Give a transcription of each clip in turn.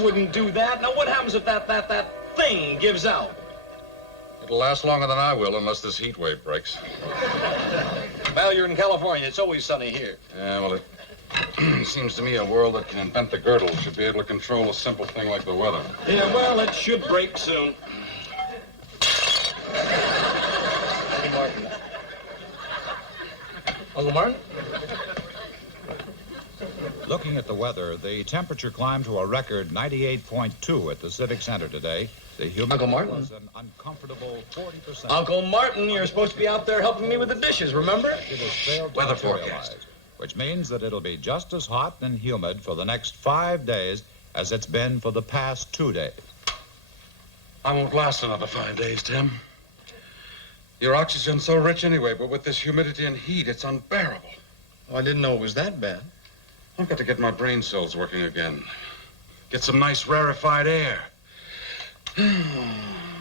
wouldn't do that. Now, what happens if that thing gives out? It'll last longer than I will unless this heat wave breaks. Well, you're in California. It's always sunny here. Yeah, well, it seems to me a world that can invent the girdle should be able to control a simple thing like the weather. Yeah, well, it should break soon. Hey, Martin. Uncle Martin? Looking at the weather, the temperature climbed to a record 98.2 at the Civic Center today. The humidity Uncle Martin? was an uncomfortable 40%. Uncle Martin, you're supposed to be out there helping me with the dishes, remember? It has failed to Weather materialize, forecast. which means that it'll be just as hot and humid for the next 5 days as it's been for the past 2 days. I won't last another 5 days, Tim. Your oxygen's so rich anyway, but with this humidity and heat, it's unbearable. Oh, I didn't know it was that bad. I've got to get my brain cells working again. Get some nice rarefied air.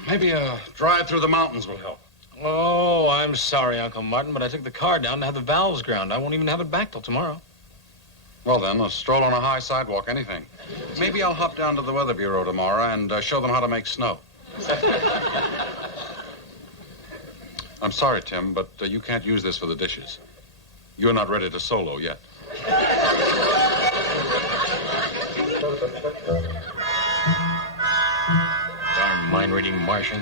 Maybe a drive through the mountains will help. Oh, I'm sorry, Uncle Martin, but I took the car down to have the valves ground. I won't even have it back till tomorrow. Well, then, a stroll on a high sidewalk, anything. Maybe I'll hop down to the Weather Bureau tomorrow and show them how to make snow. I'm sorry, Tim, but you can't use this for the dishes. You're not ready to solo yet. Darn mind-reading Martian.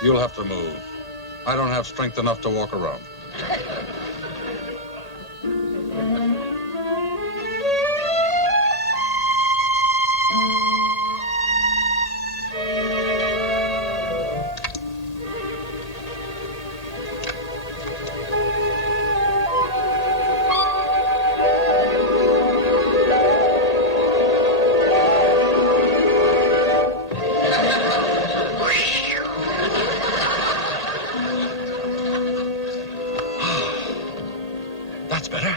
You'll have to move. I don't have strength enough to walk around. That's better.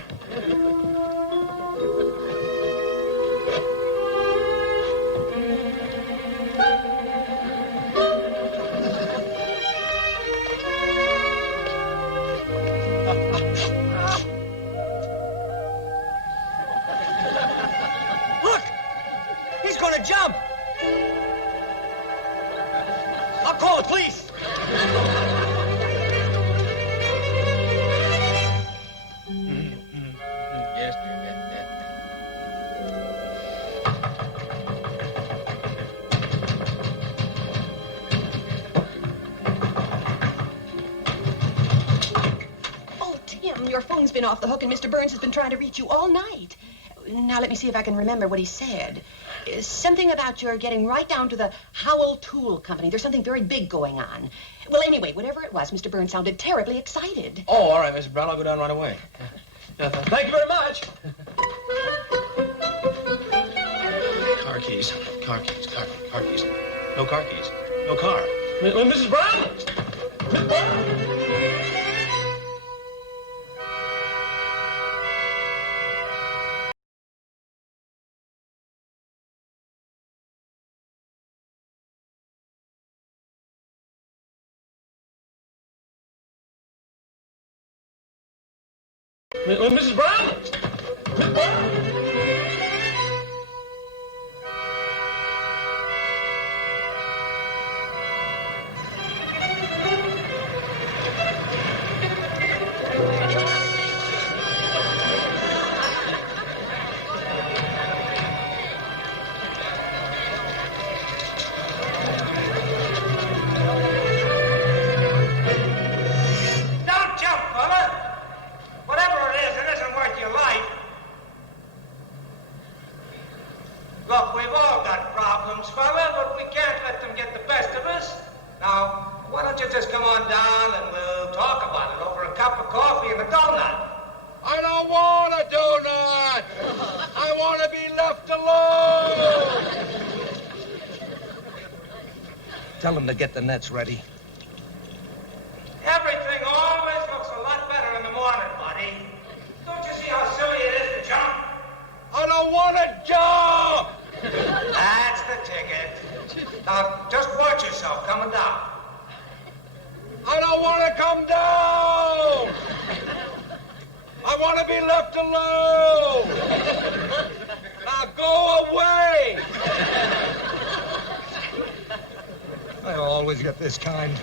Look! He's gonna jump! I'll call the police! Yes, Oh, Tim, your phone's been off the hook and Mr. Burns has been trying to reach you all night. Now, let me see if I can remember what he said. Something about your getting right down to the Howell Tool Company. There's something very big going on. Well, anyway, whatever it was, Mr. Burns sounded terribly excited. Oh, all right, Mrs. Brown. I'll go down right away. Thank you very much. Car keys. Car keys. Car keys. No car keys. No car. Mrs. Brown! Miss Brown! Mrs. Brown! Miss Brown! cup of coffee and a donut. I don't want a donut. I want to be left alone. Tell him to get the nets ready. Everything always looks a lot better in the morning, buddy. Don't you see how silly it is to jump? I don't want to jump. That's the ticket. Now, just watch yourself coming down. I don't want to come down. I want to be left alone. Now go away. I always get this kind.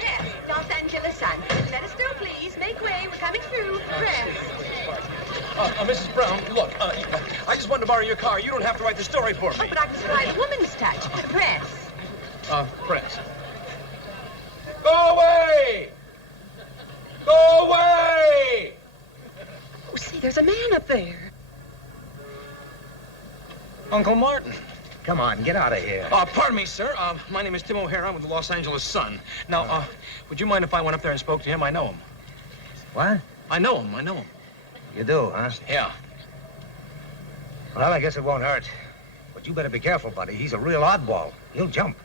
Yes, Los Angeles Sun. Let us through, please. Make way. We're coming through. Press. Mrs. Brown, look, I just wanted to borrow your car. You don't have to write the story for me. Oh, but I can supply the woman's touch. Press. Press. Go away. Go away. Oh, see, there's a man up there. Uncle Martin. Come on, get out of here. Pardon me, sir. My name is Tim O'Hara. I'm with the Los Angeles Sun. Now, would you mind if I went up there and spoke to him? I know him. What? I know him. You do, huh? Yeah. Well, I guess it won't hurt. But you better be careful, buddy. He's a real oddball. He'll jump.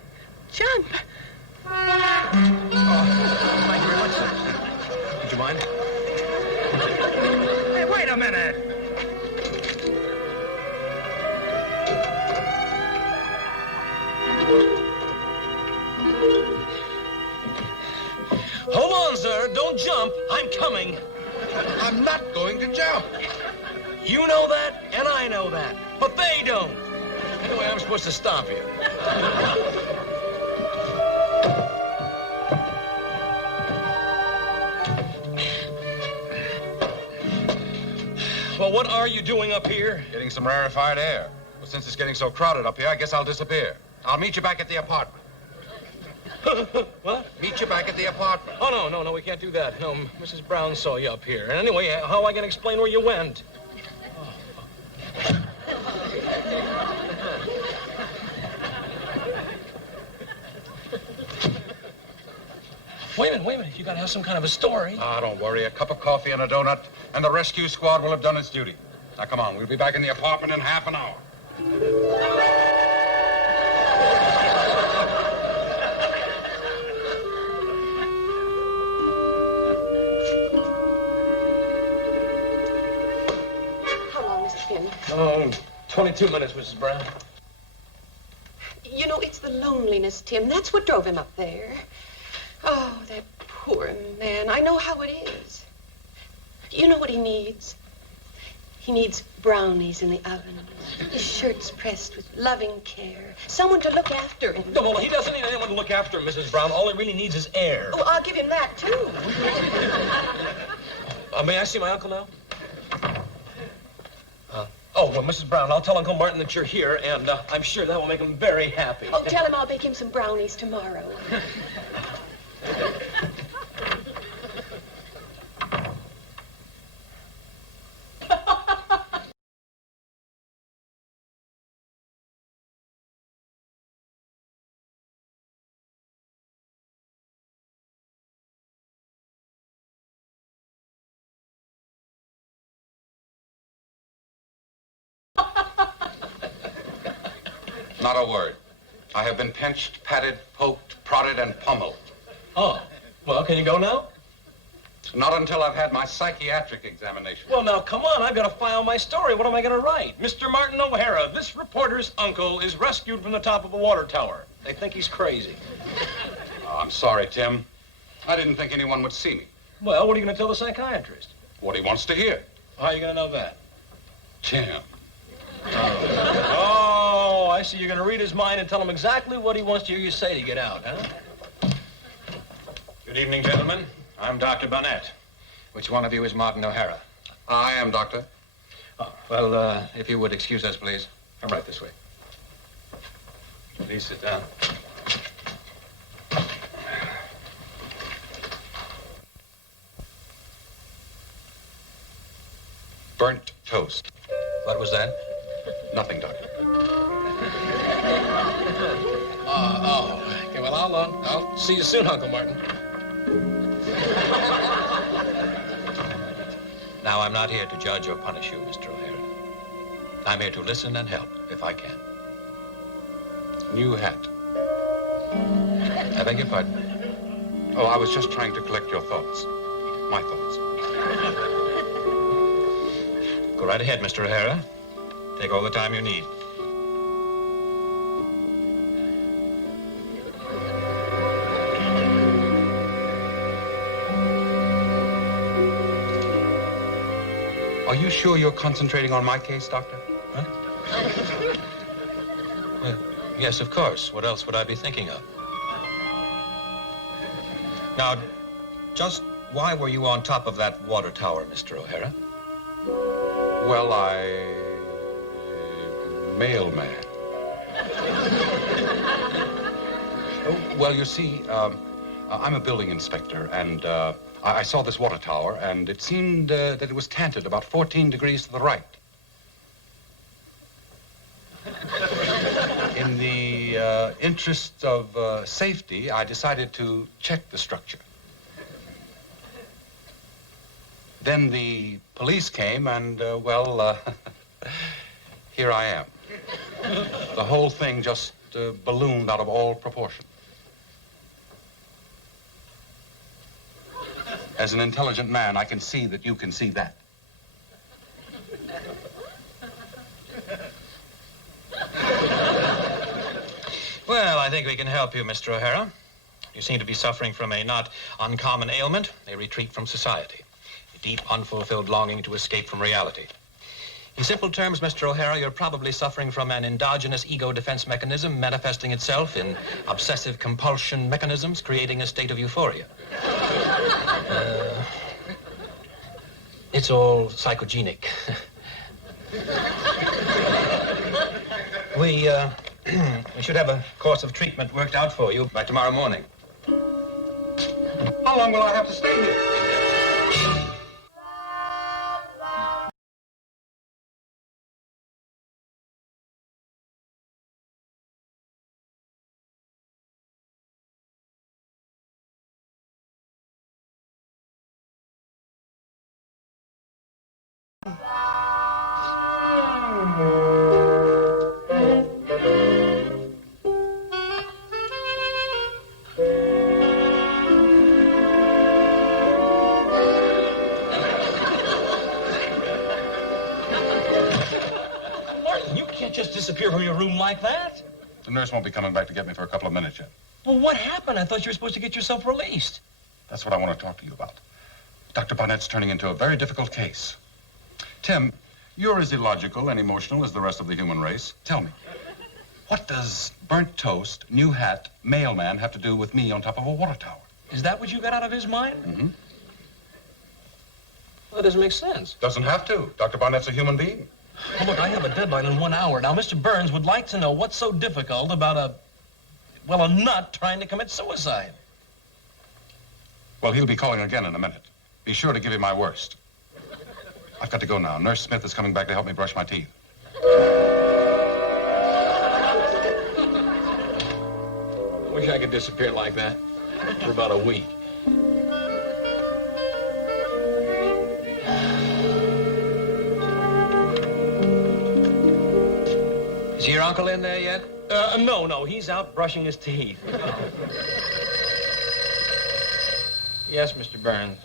Jump. Thank you very much, sir. Would you mind? Hey, wait a minute. Hold on, sir. Don't jump. I'm coming. I'm not going to jump. You know that, and I know that. But they don't. Anyway, I'm supposed to stop you. Well, what are you doing up here? Getting some rarefied air. Well, since it's getting so crowded up here, I guess I'll disappear. I'll meet you back at the apartment. What? Meet you back at the apartment. Oh, no, we can't do that. No, Mrs. Brown saw you up here. And anyway, how am I going to explain where you went? Wait a minute. You got to have some kind of a story. Don't worry. A cup of coffee and a donut, and the rescue squad will have done its duty. Now, come on. We'll be back in the apartment in half an hour. How long has it been? Oh, 22 minutes, Mrs. Brown. You know, it's the loneliness, Tim. That's what drove him up there. Oh, that poor man. I know how it is. You know what he needs? He needs brownies in the oven. His shirts pressed with loving care. Someone to look after him. No, well, he doesn't need anyone to look after him, Mrs. Brown. All he really needs is air. Oh, I'll give him that, too. May I see my uncle now? Well, Mrs. Brown, I'll tell Uncle Martin that you're here, and I'm sure that will make him very happy. Oh, tell him I'll bake him some brownies tomorrow. Not a word. I have been pinched, patted, poked, prodded, and pummeled. Oh, well, can you go now? Not until I've had my psychiatric examination. Well, now, come on. I've got to file my story. What am I going to write? Mr. Martin O'Hara, this reporter's uncle is rescued from the top of a water tower. They think he's crazy. Oh, I'm sorry, Tim. I didn't think anyone would see me. Well, what are you going to tell the psychiatrist? What he wants to hear. How are you going to know that? Tim. Oh, I see. You're going to read his mind and tell him exactly what he wants to hear you say to get out, huh? Good evening, gentlemen. I'm Dr. Barnett. Which one of you is Martin O'Hara? I am, Doctor. Well, if you would excuse us, please. Come right this way. Please sit down. Burnt toast. What was that? Nothing, Doctor. Oh, Okay, well, I'll see you soon, Uncle Martin. Now, I'm not here to judge or punish you, Mr. O'Hara. I'm here to listen and help, if I can. New hat. I beg your pardon. Oh, I was just trying to collect your thoughts. My thoughts. Go right ahead, Mr. O'Hara. Take all the time you need. Are you sure you're concentrating on my case, Doctor? Huh? Well, yes, of course. What else would I be thinking of? Now, just why were you on top of that water tower, Mr. O'Hara? Well, mailman. Well, you see, I'm a building inspector, and I saw this water tower, and it seemed that it was canted about 14 degrees to the right. In the interest of safety, I decided to check the structure. Then the police came, and, well, here I am. The whole thing just ballooned out of all proportion. As an intelligent man, I can see that you can see that. Well, I think we can help you, Mr. O'Hara. You seem to be suffering from a not uncommon ailment, a retreat from society, a deep, unfulfilled longing to escape from reality. In simple terms, Mr. O'Hara, you're probably suffering from an endogenous ego defense mechanism manifesting itself in obsessive compulsion mechanisms, creating a state of euphoria. It's all psychogenic. We should have a course of treatment worked out for you by tomorrow morning. How long will I have to stay here? Martin, you can't just disappear from your room like that. The nurse won't be coming back to get me for a couple of minutes yet. Well, what happened? I thought you were supposed to get yourself released. That's what I want to talk to you about. Dr. Barnett's turning into a very difficult case. Tim, you're as illogical and emotional as the rest of the human race. Tell me, what does burnt toast, new hat, mailman have to do with me on top of a water tower? Is that what you got out of his mind? Mm-hmm. Well, that doesn't make sense. Doesn't have to. Dr. Barnett's a human being. Well, look, I have a deadline in 1 hour. Now, Mr. Burns would like to know what's so difficult about a nut trying to commit suicide. Well, he'll be calling again in a minute. Be sure to give him my worst. I've got to go now. Nurse Smith is coming back to help me brush my teeth. I wish I could disappear like that for about a week. Is your uncle in there yet? No, he's out brushing his teeth. Yes, Mr. Burns.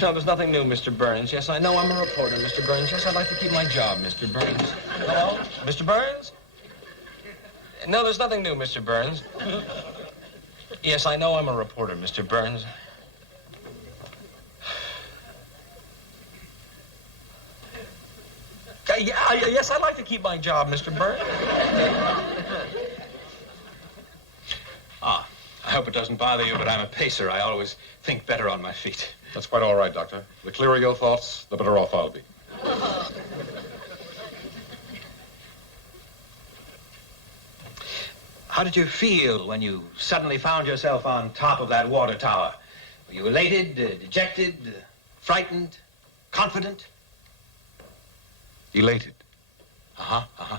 No, there's nothing new, Mr. Burns. Yes, I know I'm a reporter, Mr. Burns. Yes, I'd like to keep my job, Mr. Burns. Hello? Mr. Burns? No, there's nothing new, Mr. Burns. Yes, I know I'm a reporter, Mr. Burns. Yes, I'd like to keep my job, Mr. Burns. I hope it doesn't bother you, but I'm a pacer. I always think better on my feet. That's quite all right, Doctor. The clearer your thoughts, the better off I'll be. How did you feel when you suddenly found yourself on top of that water tower? Were you elated, dejected, frightened, confident? Elated. Uh-huh.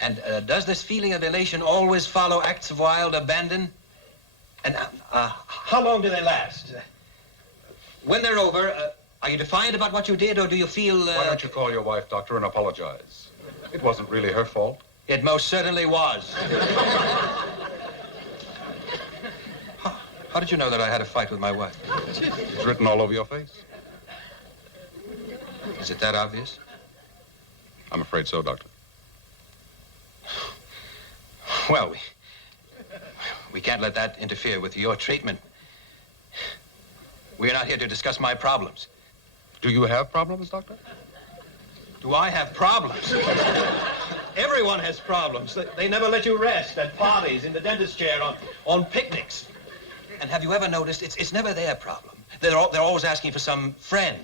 And does this feeling of elation always follow acts of wild abandon? And how long do they last? When they're over, are you defiant about what you did, or do you feel... Why don't you call your wife, Doctor, and apologize? It wasn't really her fault. It most certainly was. How did you know that I had a fight with my wife? It's written all over your face. Is it that obvious? I'm afraid so, Doctor. Well, we can't let that interfere with your treatment. We're not here to discuss my problems. Do you have problems, Doctor? Do I have problems? Everyone has problems. They never let you rest at parties, in the dentist chair, on picnics. And have you ever noticed, it's never their problem. They're always asking for some friend.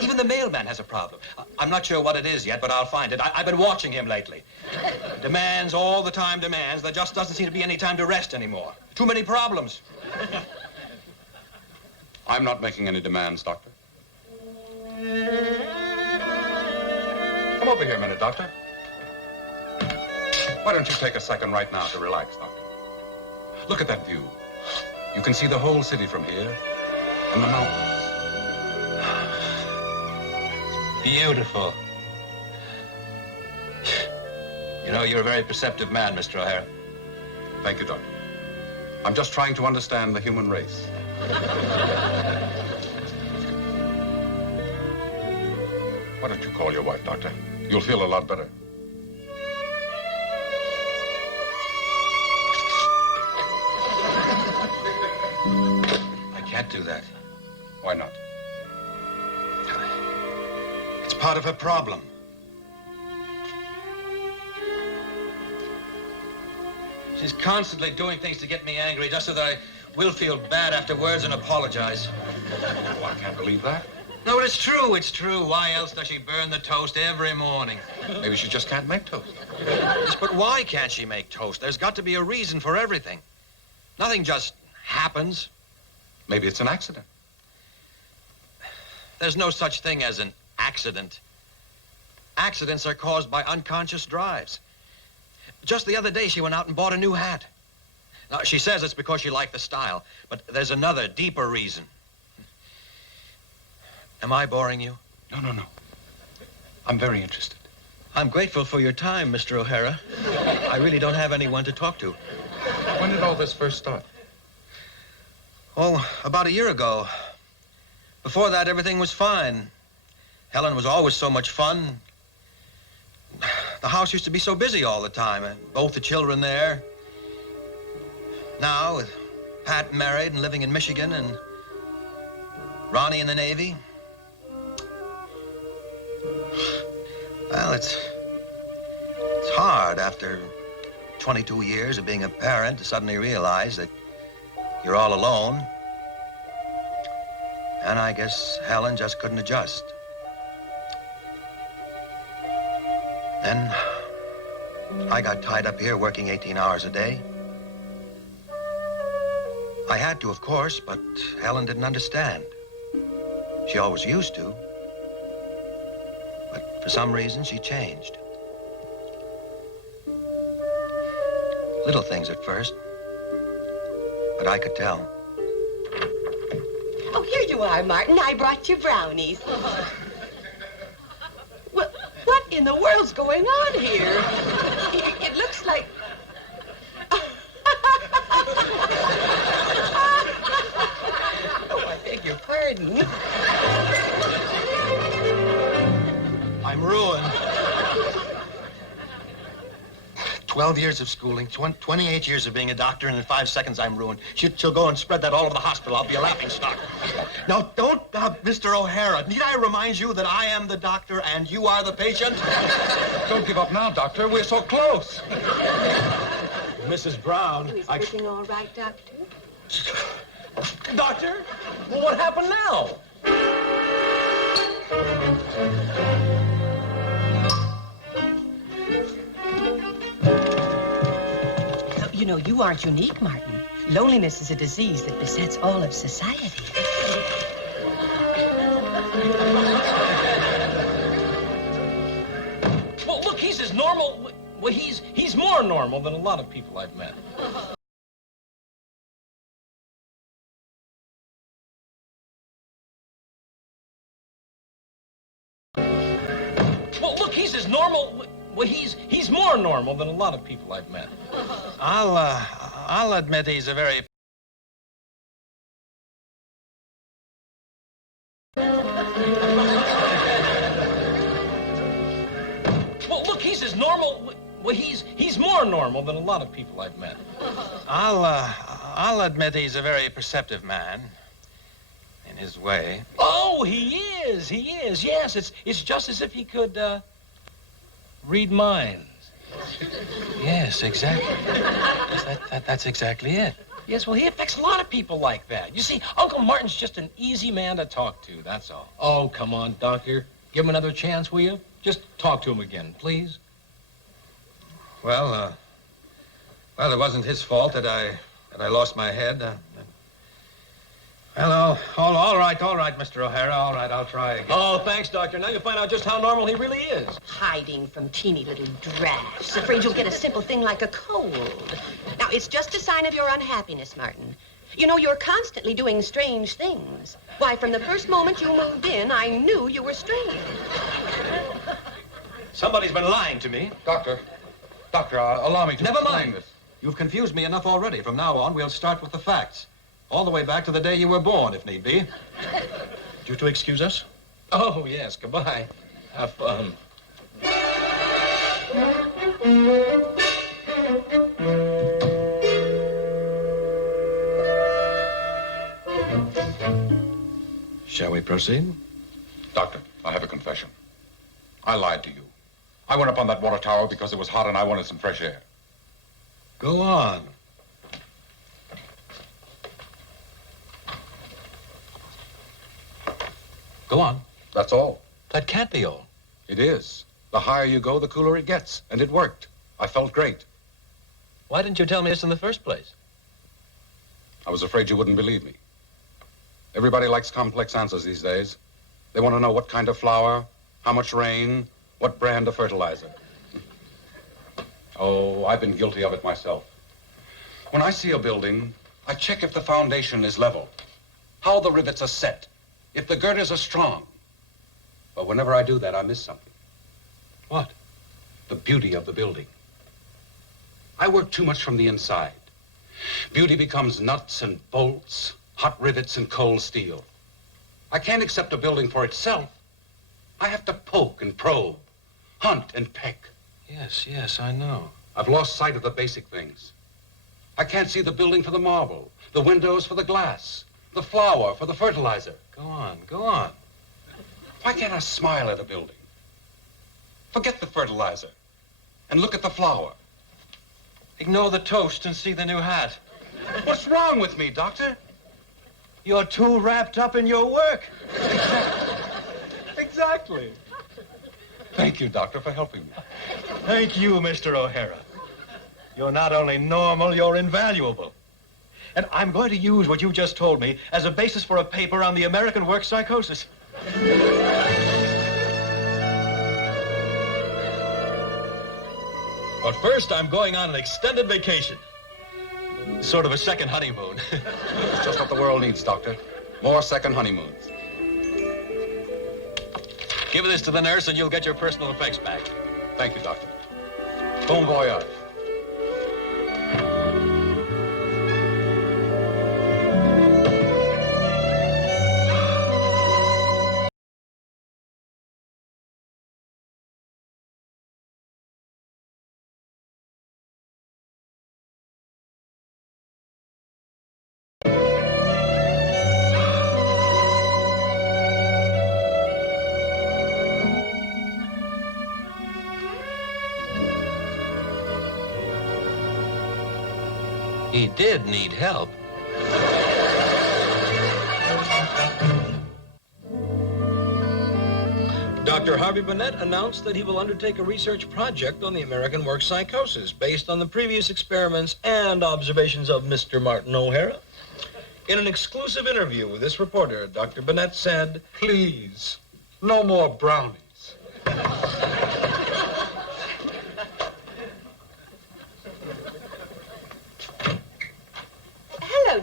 Even the mailman has a problem. I'm not sure what it is yet, but I'll find it. I've been watching him lately. Demands all the time, demands. There just doesn't seem to be any time to rest anymore. Too many problems. I'm not making any demands, Doctor. Come over here a minute, Doctor. Why don't you take a second right now to relax, Doctor? Look at that view. You can see the whole city from here, and the mountains. Beautiful. You know, you're a very perceptive man, Mr. O'Hara. Thank you, Doctor. I'm just trying to understand the human race. Why don't you call your wife, Doctor? You'll feel a lot better. I can't do that. Why not? It's part of her problem. She's constantly doing things to get me angry just so that I will feel bad afterwards and apologize. Oh, I can't believe that. No, but it's true, it's true. Why else does she burn the toast every morning? Maybe she just can't make toast. Yes, but why can't she make toast? There's got to be a reason for everything. Nothing just happens. Maybe it's an accident. There's no such thing as an accident. Accidents are caused by unconscious drives. Just the other day, she went out and bought a new hat. Now, she says it's because she liked the style, but there's another, deeper reason. Am I boring you? No. I'm very interested. I'm grateful for your time, Mr. O'Hara. I really don't have anyone to talk to. When did all this first start? Oh, about a year ago. Before that, everything was fine. Helen was always so much fun. The house used to be so busy all the time, and both the children there. Now, with Pat married and living in Michigan, and Ronnie in the Navy. Well, it's hard after 22 years of being a parent to suddenly realize that you're all alone. And I guess Helen just couldn't adjust. Then I got tied up here working 18 hours a day. I had to, of course, but Helen didn't understand. She always used to. But for some reason, she changed. Little things at first. But I could tell. Oh, here you are, Martin. I brought you brownies. Well, what in the world's going on here? It looks like... Oh, I beg your pardon. I'm ruined. 12 years of schooling, 28 years of being a doctor, and in 5 seconds I'm ruined. She'll go and spread that all over the hospital. I'll be a laughingstock. Now, don't, Mr. O'Hara, need I remind you that I am the doctor and you are the patient? Don't give up now, Doctor. We're so close. Mrs. Brown, Is everything all right, Doctor? Doctor? Well, what happened now? You know, you aren't unique, Martin. Loneliness is a disease that besets all of society. Well, look, he's as normal. Well, he's more normal than a lot of people I've met. Well, look, he's as normal. Well, he's more normal than a lot of people I've met. I'll admit he's a very... Well, look, he's as normal. Well, he's more normal than a lot of people I've met. I'll admit he's a very perceptive man. In his way. Oh, he is. Yes, it's just as if he could read minds. Yes, exactly. Yes, that's exactly it. Yes, well, he affects a lot of people like that. You see, Uncle Martin's just an easy man to talk to, that's all. Oh, come on, Doctor. Give him another chance, will you? Just talk to him again, please. Well, it wasn't his fault that I lost my head. Well, all right, Mr. O'Hara. All right, I'll try again. Oh, thanks, Doctor. Now you find out just how normal he really is. Hiding from teeny little drafts, afraid you'll get a simple thing like a cold. Now, it's just a sign of your unhappiness, Martin. You know, you're constantly doing strange things. Why, from the first moment you moved in, I knew you were strange. Somebody's been lying to me. Doctor, allow me to Never explain mind. this. You've confused me enough already. From now on, we'll start with the facts. All the way back to the day you were born, if need be. You two excuse us? Oh, yes, goodbye. Have fun. Shall we proceed? Doctor, I have a confession. I lied to you. I went up on that water tower because it was hot and I wanted some fresh air. Go on. Go on. That's all. That can't be all. It is. The higher you go, the cooler it gets. And it worked. I felt great. Why didn't you tell me this in the first place? I was afraid you wouldn't believe me. Everybody likes complex answers these days. They want to know what kind of flour, how much rain, what brand of fertilizer. Oh, I've been guilty of it myself. When I see a building, I check if the foundation is level, how the rivets are set, if the girders are strong. But whenever I do that, I miss something. What? The beauty of the building. I work too much from the inside. Beauty becomes nuts and bolts, hot rivets and cold steel. I can't accept a building for itself. I have to poke and probe, hunt and peck. Yes, I know. I've lost sight of the basic things. I can't see the building for the marble, the windows for the glass, the flour for the fertilizer. Go on. Why can't I smile at a building? Forget the fertilizer and look at the flour. Ignore the toast and see the new hat. What's wrong with me, Doctor? You're too wrapped up in your work. Exactly. Thank you, Doctor, for helping me. Thank you, Mr. O'Hara. You're not only normal, you're invaluable. And I'm going to use what you just told me as a basis for a paper on the American work psychosis. But first, I'm going on an extended vacation. Sort of a second honeymoon. It's just what the world needs, Doctor. More second honeymoons. Give this to the nurse and you'll get your personal effects back. Thank you, Doctor. Bon voyage. He did need help. Dr. Harvey Burnett announced that he will undertake a research project on the American work psychosis based on the previous experiments and observations of Mr. Martin O'Hara. In an exclusive interview with this reporter, Dr. Burnett said, Please, no more brownies.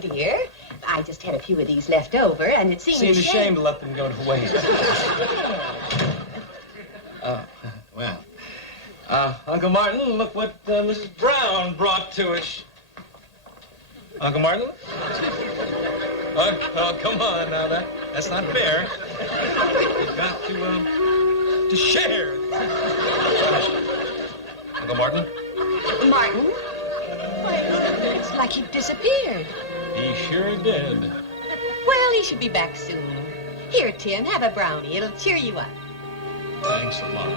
Hello, dear. I just had a few of these left over, and it seemed Seemed a shame to let them go to waste. Uncle Martin, look what Mrs. Brown brought to us. Uncle Martin? Oh, come on now. That's not fair. You've got to share. Uncle Martin? Martin? Why, it's like he disappeared. He sure did. Well, he should be back soon. Here, Tim, have a brownie. It'll cheer you up. Thanks a lot.